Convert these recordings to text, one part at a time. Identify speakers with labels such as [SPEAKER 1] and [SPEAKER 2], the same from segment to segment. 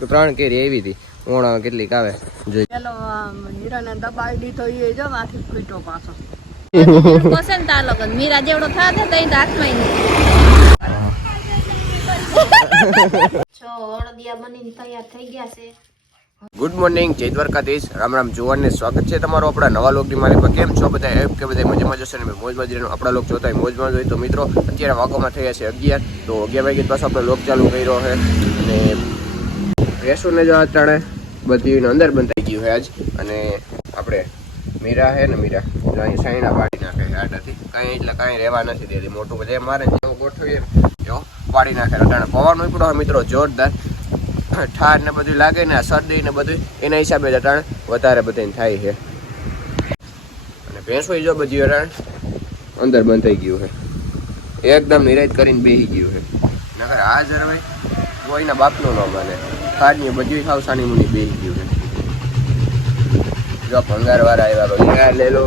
[SPEAKER 1] ત્રણ કેરી આવી હતી. ઓણા કેટલીક આવે. જોઈ.
[SPEAKER 2] પેલો હીરાને દબાવી દીધો એ જો માથી ફૂટ્યો પાછો.
[SPEAKER 3] પસંદ આ લોકો મીરા જેવડો થા તો તઈ હાથમાં છો અડદિયા બનીને તૈયાર થઈ ગયા છે.
[SPEAKER 1] ગુડ મોર્નિંગ જય દ્વારકાધીશ. રામ રામ જોવાને સ્વાગત છે તમારો આપણા નવા લોકની માલિકમાં કેમ છો બધા? કે બધા મજામાં જશે ને? મોજ મજરીનો આપણા લોક જોતા હોય મોજમાં જોઈએ. તો મિત્રો અત્યારે વાગોમાં થયા છે અગિયાર. તો અગિયાર વાગે પાછો આપણે લોક ચાલુ કર્યો છે. અને ભેંસોને જો અત્યારે બધી અંદર બંધાઈ ગયું છે આજ. અને આપણે મીરા છે ને મીરા, જો અહીં સાઈના પાડી નાખે છે. આટાથી કાંઈ એટલે કાંઈ રહેવા નથી દેતી. મોટું બધે મારે જેવો ગોઠવીએ એવો પાડી નાખે. અટાણે પવન ઉપડો મિત્રો, જોરદાર. ઠાર ને બધું લાગે ને, આ શરદી ને બધું, એના હિસાબે જ અટાણે વધારે બધાને થાય છે. અને ભેંસો જો બધી અટાણે અંદર બંધ થઈ ગયું છે. એકદમ નિરાજ કરીને બેસી ગયું છે. નકર આ જરવાય કોઈના બાપનું ન માને. ખાડની બધી ખાવ, સાની મુની બે ગયું જો ભંગાર વાળા આવ્યા ભંગાર લે લો.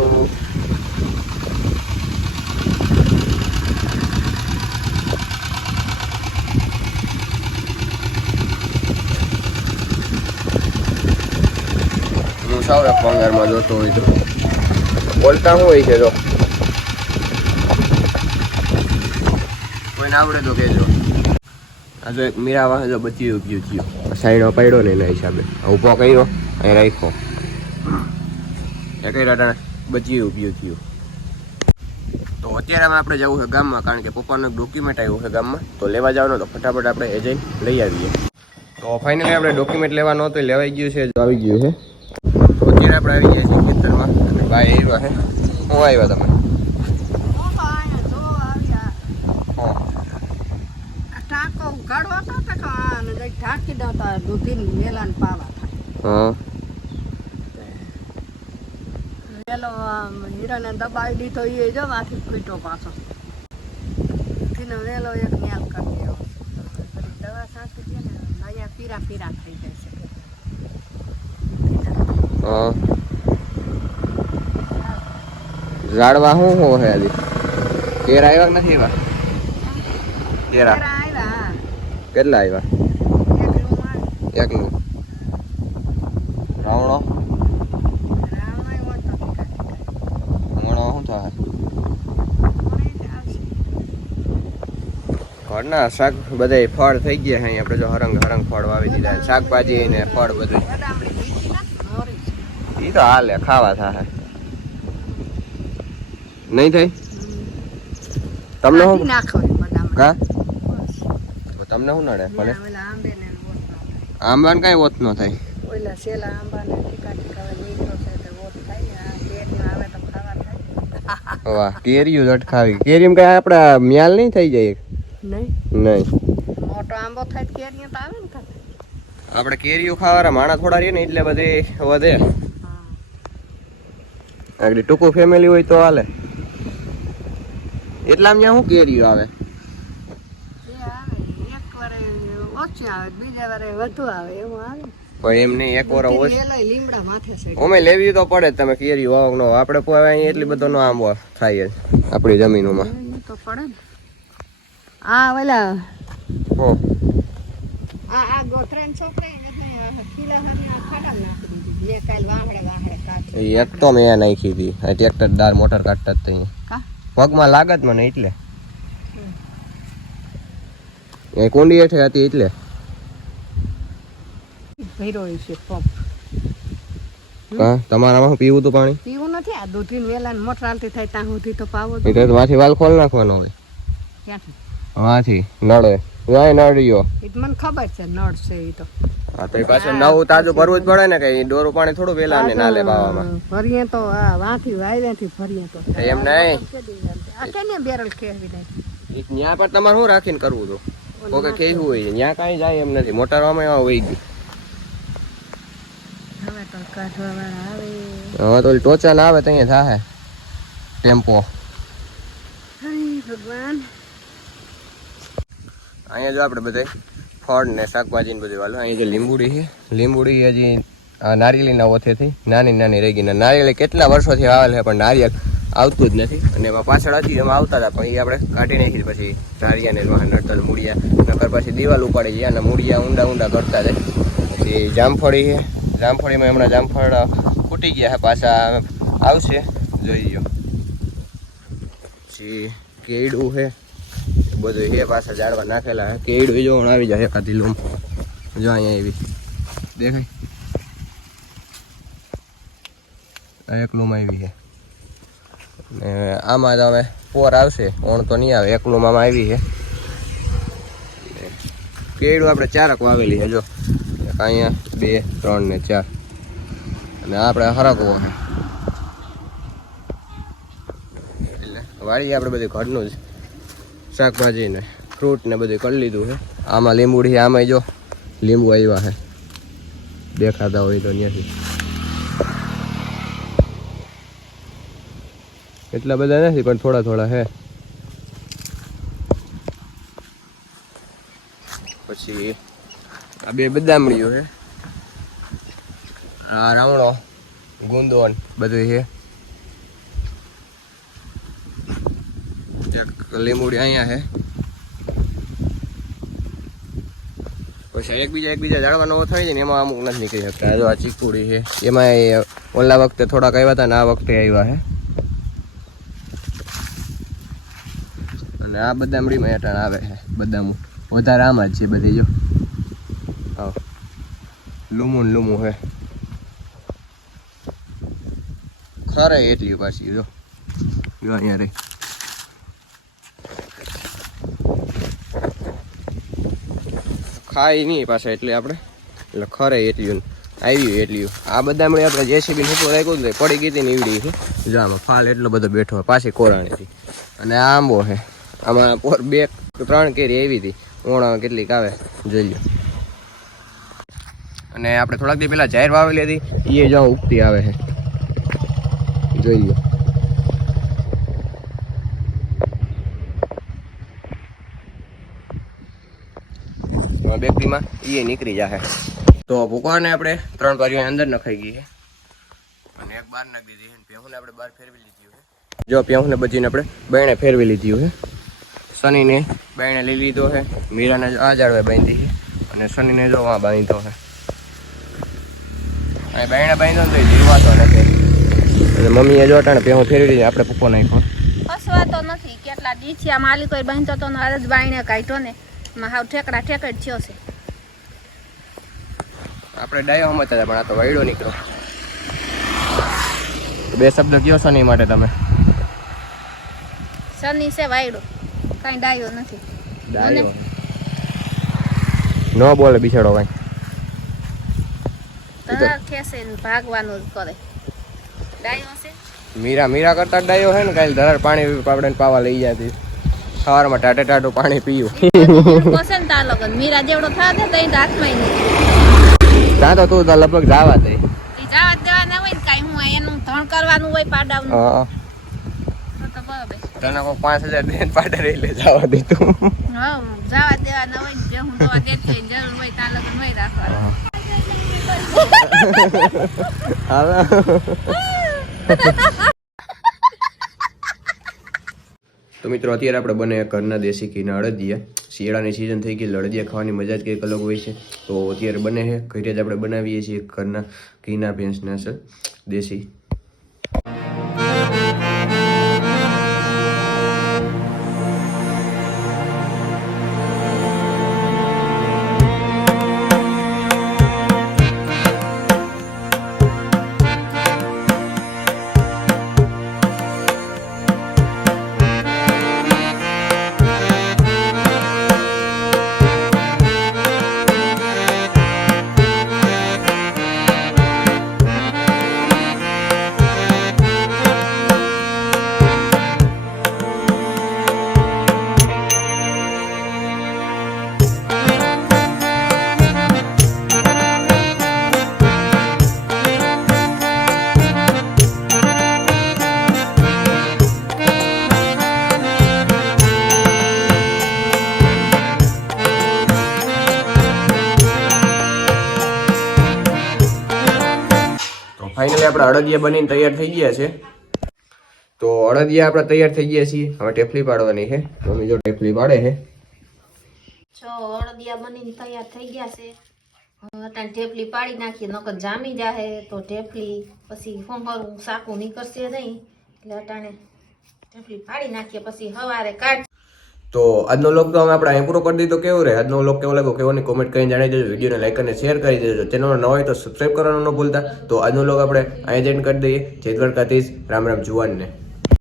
[SPEAKER 1] હું સાવ એક ભંગારમાં જોતો હોય તો. બોલતા હોય છે, જો. કોઈને આવડે તો કહેજો. આ તો એક મીરા વાહ જો બચી ઉભ્યું થયું. સાઈડો પડ્યો ને એના હિસાબે. ઊભો કર્યો, અહીં રાખ્યો. એ કઈ રાટા બચી ઉભ્યું થયું. તો અત્યારે આપણે જવું છે ગામમાં, કારણ કે પપ્પાનું ડોક્યુમેન્ટ આવ્યું છે ગામમાં. તો લેવા જવાનું તો ફટાફટ આપણે એ જઈ લઈ આવીએ. તો ફાઇનલી આપણે ડોક્યુમેન્ટ લેવા નહોતું લેવાઈ ગયું છે આવી ગયું છે. અત્યારે આપણે આવી ગયા છીએ ખેતરમાં. અને ભાઈ આવ્યા છે. હું આવ્યા તમે હા
[SPEAKER 2] ટાંકો ઉઘાડવો હતો તો ખાને જઈ દેતા મેલાને પાવા થાય.
[SPEAKER 1] હા.
[SPEAKER 2] પેલો હીરાને દબાવી દીધો એ જો માંથી પાછો. વેલો એક ન્યાલ કરી દેવો. દવા છે ને અહીંયા પીરા પીરા થઈ જાય છે.
[SPEAKER 1] હા. ઝાડવા શું છે હજી? કેર આવ્યા નથી એવા કેરા કેટલા આવ્યા
[SPEAKER 2] એકલું.
[SPEAKER 1] રાવણો? હમણો શું થાય? ઘરના શાક બધા ફળ થઈ ગયા અહીં આપણે જો હરંગ હરંગ ફળ વાવી દીધા. શાકભાજી ને ફળ બધું એ તો હાલે ખાવા થાય. નહીં થાય? તમને શું. હા? તમને શું નડે? ભલે. આંબાને કાંઈ ઓત ન થાય.
[SPEAKER 2] ઓલા સેલા આંબાને ટીકા ટીકા નીકળો છે તો ઓત થાય આ કેરીઓ આવે તો ખાવા થાય.
[SPEAKER 1] વાહ કેરીઓ લટકાવી કેરીમ કાંઈ આપણા મ્યાલ નહીં થઈ જાય
[SPEAKER 2] નહીં.
[SPEAKER 1] નહીં.
[SPEAKER 2] મોટો આંબો થાય કેરીઓ તો આવે ને
[SPEAKER 1] આપણે કેરીઓ ખાવાના માણા થોડા રહીએ ને એટલે બધે વધે. આગળ ટૂંકું ફેમિલી હોય તો હાલે. એટલા ત્યાં શું કેરીઓ આવે
[SPEAKER 2] એક વારે ઓછી આવે બીજા વારે વધુ આવે એવું આવે
[SPEAKER 1] પણ એમ નહીં એક વાર ઓછ
[SPEAKER 2] એલોય લીમડા માથે છે.
[SPEAKER 1] અમે લેવી તો પડે તમે કેરી વાવો ન આપણે કોઈ અહીં એટલી બધો નો આંબો થાય જ આપણી જમીનોમાં.
[SPEAKER 2] તો પડે ને. આ ઓલા
[SPEAKER 1] હો
[SPEAKER 2] આ આ ગોઠરાન છોકરી ને ખીલા આ ખાડા નાખી દીધી. કાલ વાહડે વાહડે કાઢી.
[SPEAKER 1] એક તો મેં નાખી હતી આ ટ્રેક્ટર દાર મોટર કાઢતા જ તઈ પગમાં લાગત મને એટલે. એ કુંડી હેઠે હતી એટલે.
[SPEAKER 2] ભર્યો છે પંપ.
[SPEAKER 1] તમારામાં પીવું તું પાણી?
[SPEAKER 2] પીવું નથી આ દૂધી મેલા ને મોટર હાલતી થાય ત્યાં સુધી તો પાવો.
[SPEAKER 1] એ તો માથી વાલ ખોલ નાખવાનો હોય.
[SPEAKER 2] ક્યાંથી?
[SPEAKER 1] વાથી નળે. વાય નળિયો.
[SPEAKER 2] એ મને ખબર છે નળ છે એ તો.
[SPEAKER 1] હા તો એ પાછું નવું તાજું ભરવું જ પડે ને કે ડોરું પાણી થોડું વેલા ને ના લે પાવામાં.
[SPEAKER 2] ભરીએ તો આ વાથી વાયવ્યાથી ભરીએ તો.
[SPEAKER 1] એમ નહીં.
[SPEAKER 2] આ કેને બેરલ કેવી નહીં
[SPEAKER 1] ઈ પર તમારે શું રાખીને કરવું તો? કોકે કેવું હોય ત્યાં કાંઈ જાય એમ નથી. મોટરમાં એવા હોય ગયું.
[SPEAKER 2] હવે તો
[SPEAKER 1] ટોચા ના આવે તો અહીંયા થાય ટેમ્પો.
[SPEAKER 2] ભગવાન.
[SPEAKER 1] અહીંયા જો આપણે બધે ફળ ને શાકભાજી ને બધું વાલું. અહીંયા જે લીંબુડી છે. લીંબુડી હજી નારિયેળીના ઓથેથી. નાની નાની રહી ગઈ. ને નારિયેળી કેટલા વર્ષોથી આવેલ છે પણ નારિયેળ આવતું જ નથી. અને એમાં પાછળ હતી એમાં આવતા હતા પણ એ આપણે કાઢી નાખી પછી ધારિયાને વાહન નડતલ મૂળિયા. નકર પછી દિવાલ ઉપાડી ગયા અને મૂળિયા ઊંડા ઊંડા કરતા જાય પછી જામફળી છે. જામફળીમાં હમણાં જામફળ ફૂટી ગયા છે, પાછા આવશે, જોઈ લો પછી કેળું છે બધું એ પાછા ઝાડવા નાખેલા છે. કેળું જો આવી જાય એકાદી લૂમ. જો અહીંયા એવી દેખાય. એક આવી છે. ને આમાં તો અમે પોર આવશે, ઓણ તો નહીં આવે, એક આવી છે. કેળું આપણે ચારક વાવેલી છે, જો. અહીંયા બે ત્રણ ને ચાર. અને આપણે હરકવો. એટલે વાળી આપણે બધું ઘરનું જ શાકભાજી ને ફ્રૂટ ને બધું કરી લીધું છે. આમાં લીંબુડી છે, આમાંય જો લીંબુ આવ્યા છે. દેખાતા હોય તો ત્યાંથી એટલા બધા નથી પણ થોડા થોડા છે. પછી આ બે બદામડીઓ છે. આ રાવણો ગુંદોન બધું છે. લીમુડી અહીંયા છે. પછી એકબીજા એકબીજા ઝાડવા નવો ને, એમાં અમુક નથી નીકળી શકતા. જો ચીકુડી છે. એમાં ઓલા વખતે થોડાક આવ્યા હતા ને, આ વખતે આવ્યા છે. અને આ બદામડીમાં હેઠળ આવે છે બદામ. વધારે આમાં જ છે બધી, જો. હા લૂમું લૂમું છે ખરે એટલી પાછી જો જો અહીંયા રહી ખાઈ નહીં પાછા એટલે આપણે એટલે ખરે એટલી આવ્યું એટલી આ બધા મળે આપણે જેસીબી ઉપર રાખ્યું ને પડી ગઈ હતી ને ઈવડી છે જો ફાલ એટલો બધો બેઠો પાછી કોરાણીથી અને આંબો છે આમાં પોર બે ત્રણ કેરી આવી હતી ઓણા કેટલીક આવે જોઈ લો અને આપણે થોડાક દી પહેલા જાહેર વાવેલી હતી. એ જો ઉગતી આવે છે. જોઈ લો. બેકરીમાં એ નીકળી જશે તો ભૂકવાને આપણે ત્રણ પારીઓ અંદર નખાઈ ગઈ છે. અને એક બહાર નાખી દીધી છે. પેહુને આપણે બહાર ફેરવી લીધી છે. જો પેહુને બચીને આપણે બેણે ફેરવી લીધી છે. શનિને બેણે લઈ લીધો છે. મીરાને આ જાળવે બાંધી છે. અને શનિને જો આ બાંધ્યો છે. અને બેણે બાંધ્યો ને તો જીવાતો નથી. અને મમ્મીએ જો અટાણે પેહું ફેરવી દીધી આપણે પપ્પો નાખ્યો.
[SPEAKER 3] ફસવાતો નથી કેટલા દીઠિયા માલિકો બાંધતો તો આજ બાઈને કાઢ્યો ને. એમાં હાવ ઠેકડા ઠેકડ થયો છે.
[SPEAKER 1] આપણે ડાયો સમજતા પણ આ તો વાયડો નીકળો બે શબ્દ કયો શનિ માટે તમે?
[SPEAKER 3] શનિ છે વાયડો. કાંઈ ડાયો નથી.
[SPEAKER 1] ડાયો. ન બોલે બિછડો કઈ.
[SPEAKER 3] ખેંચે ને ભાગવાનું જ કરે ડાયો છે
[SPEAKER 1] મીરા મીરા કરતા ડાયો હે ને કાલ ધરાર પાણી પાવડે પાવા લઈ જતી સવારમાં ટાટે ટાટું પાણી પીયું
[SPEAKER 3] ઝીણકો છે ને તાર લગન મીરા જેવડો થા દે તઈ તો હાથમાં
[SPEAKER 1] ત્યાં તો તું તો લગભગ જાવા દે
[SPEAKER 3] ઈ જવા દેવા ના હોય ને કાંઈ હું એનું ધણ કરવાનું હોય પાડાવનું
[SPEAKER 1] હા
[SPEAKER 3] તો તો બરાબર
[SPEAKER 1] તને પાડે લે જવા દે તું
[SPEAKER 3] હા જાવા દેવા ના હોય ને જે હું દવા દેતી હોય જરૂર હોય તાર લગન હોય
[SPEAKER 1] હાલો તો મિત્રો, અત્યારે આપણે બને ઘરના દેશી ઘીના અડદિયા. શિયાળાની સિઝન થઈ ગઈ, અડદિયા ખાવાની મજા જ કંઈક અલગ હોય છે. તો અત્યારે બને છે, ઘરે જ આપણે બનાવીએ છીએ ઘરના ઘીના ભેંસના સર દેશી. ફાઇનલી આપણે અડદિયા બનીને તૈયાર થઈ ગયા છે. તો અડદિયા આપણે તૈયાર થઈ ગયા છીએ. હવે ટેફલી પાડવાની છે. મમ્મી જો ટેફલી પાડે છે.
[SPEAKER 3] જો અડદિયા બનીને તૈયાર થઈ ગયા છે. અટાણે ટેફલી પાડી નાખીએ, નકર જામી જાહે તો ટેફલી પછી હોમરું સાકું નીકળશે નહીં. એટલે અટાણે ટેફલી પાડી નાખીએ, પછી સવારે કાઢ
[SPEAKER 1] તો આજનો લોક તો આપણે અહીં પૂરો કરી દીધો. કેવું રહે? આજનો લોક કેવો લાગ્યો? કેવો નહીં? કોમેન્ટ કરીને જણાવી દેજો. વિડીયોને લાઈક અને શેર કરી દેજો. ચેનલ ન હોય તો સબસ્ક્રાઈબ કરવાનું ન ભૂલતા. તો આજનો લોક આપણે અહીં જ કરી દઈએ. જય દ્વારકાધીશ. રામ રામ જુવાનને.